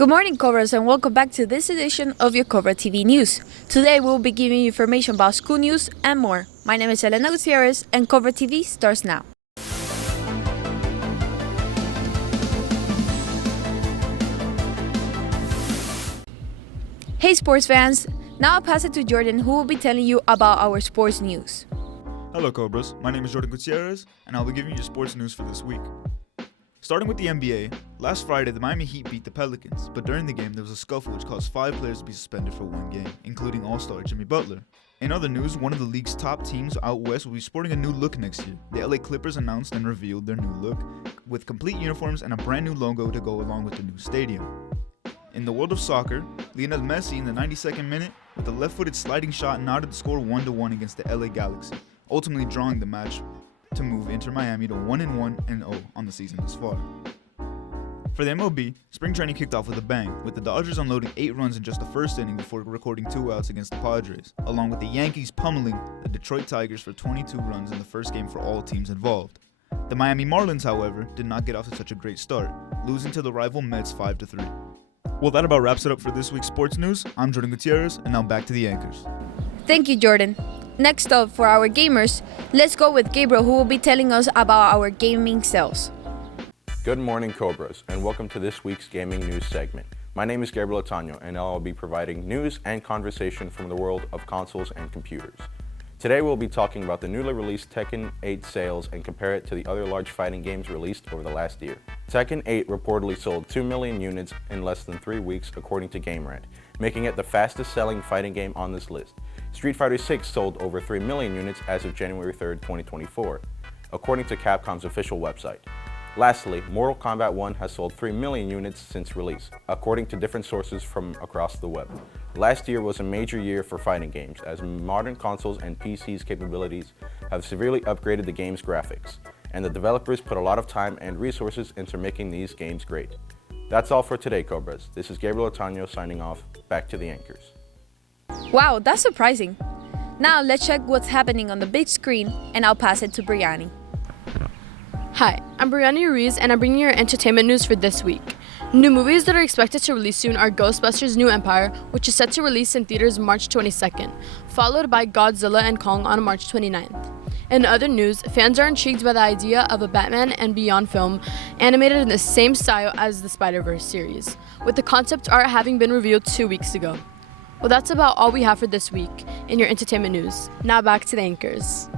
Good morning, Cobras, and welcome back to this edition of your Cobra TV News. Today, we'll be giving you information about school news and more. My name is Elena Gutierrez, and Cobra TV starts now. Hey, sports fans! Now I'll pass it to Jordan, who will be telling you about our sports news. Hello, Cobras. My name is Jordan Gutierrez, and I'll be giving you sports news for this week. Starting with the NBA, last Friday the Miami Heat beat the Pelicans, but during the game there was a scuffle which caused 5 players to be suspended for one game, including All-Star Jimmy Butler. In other news, one of the league's top teams out west will be sporting a new look next year. The LA Clippers announced and revealed their new look, with complete uniforms and a brand new logo to go along with the new stadium. In the world of soccer, Lionel Messi in the 92nd minute, with a left-footed sliding shot, knotted the score 1-1 against the LA Galaxy, ultimately drawing the match to move Inter Miami to 1-1 and 0 on the season thus far. For the MLB, spring training kicked off with a bang, with the Dodgers unloading 8 runs in just the first inning before recording 2 outs against the Padres, along with the Yankees pummeling the Detroit Tigers for 22 runs in the first game for all teams involved. The Miami Marlins, however, did not get off to such a great start, losing to the rival Mets 5-3. Well, that about wraps it up for this week's sports news. I'm Jordan Gutierrez, and now back to the anchors. Thank you, Jordan. Next up, for our gamers, let's go with Gabriel, who will be telling us about our gaming sales. Good morning, Cobras, and welcome to this week's gaming news segment. My name is Gabriel Otaño, and I'll be providing news and conversation from the world of consoles and computers. Today we'll be talking about the newly released Tekken 8 sales and compare it to the other large fighting games released over the last year. Tekken 8 reportedly sold 2 million units in less than 3 weeks according to GameRant, making it the fastest selling fighting game on this list. Street Fighter 6 sold over 3 million units as of January 3rd, 2024, according to Capcom's official website. Lastly, Mortal Kombat 1 has sold 3 million units since release, according to different sources from across the web. Last year was a major year for fighting games, as modern consoles and PCs capabilities have severely upgraded the game's graphics, and the developers put a lot of time and resources into making these games great. That's all for today, Cobras. This is Gabriel Otaño signing off. Back to the anchors. Wow, that's surprising. Now let's check what's happening on the big screen, and I'll pass it to Brianni. Hi, I'm Brianni Ruiz, and I'm bringing you entertainment news for this week. New movies that are expected to release soon are Ghostbusters New Empire, which is set to release in theaters March 22nd, followed by Godzilla and Kong on March 29th. In other news, fans are intrigued by the idea of a Batman and Beyond film animated in the same style as the Spider-Verse series, with the concept art having been revealed 2 weeks ago. Well, that's about all we have for this week in your entertainment news. Now back to the anchors.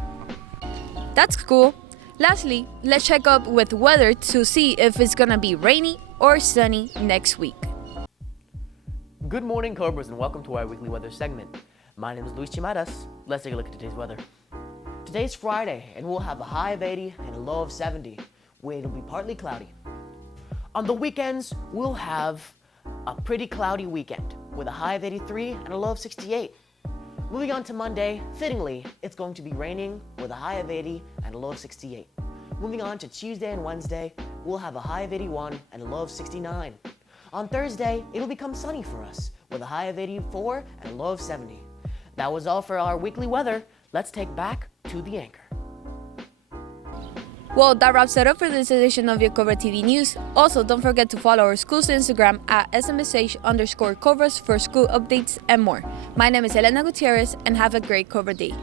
That's cool. Lastly, let's check up with weather to see if it's gonna be rainy or sunny next week. Good morning, Cobras, and welcome to our weekly weather segment. My name is Luis Chimadas. Let's take a look at today's weather. Today's Friday, and we'll have a high of 80 and a low of 70, where it'll be partly cloudy. On the weekends, we'll have a pretty cloudy weekend, with a high of 83 and a low of 68. Moving on to Monday, fittingly, it's going to be raining with a high of 80 and a low of 68. Moving on to Tuesday and Wednesday, we'll have a high of 81 and a low of 69. On Thursday, it'll become sunny for us with a high of 84 and a low of 70. That was all for our weekly weather. Let's take back to the anchor. Well, that wraps it up for this edition of your Cobra TV News. Also, don't forget to follow our school's Instagram at smsh_Cobras for school updates and more. My name is Elena Gutierrez, and have a great Cobra day.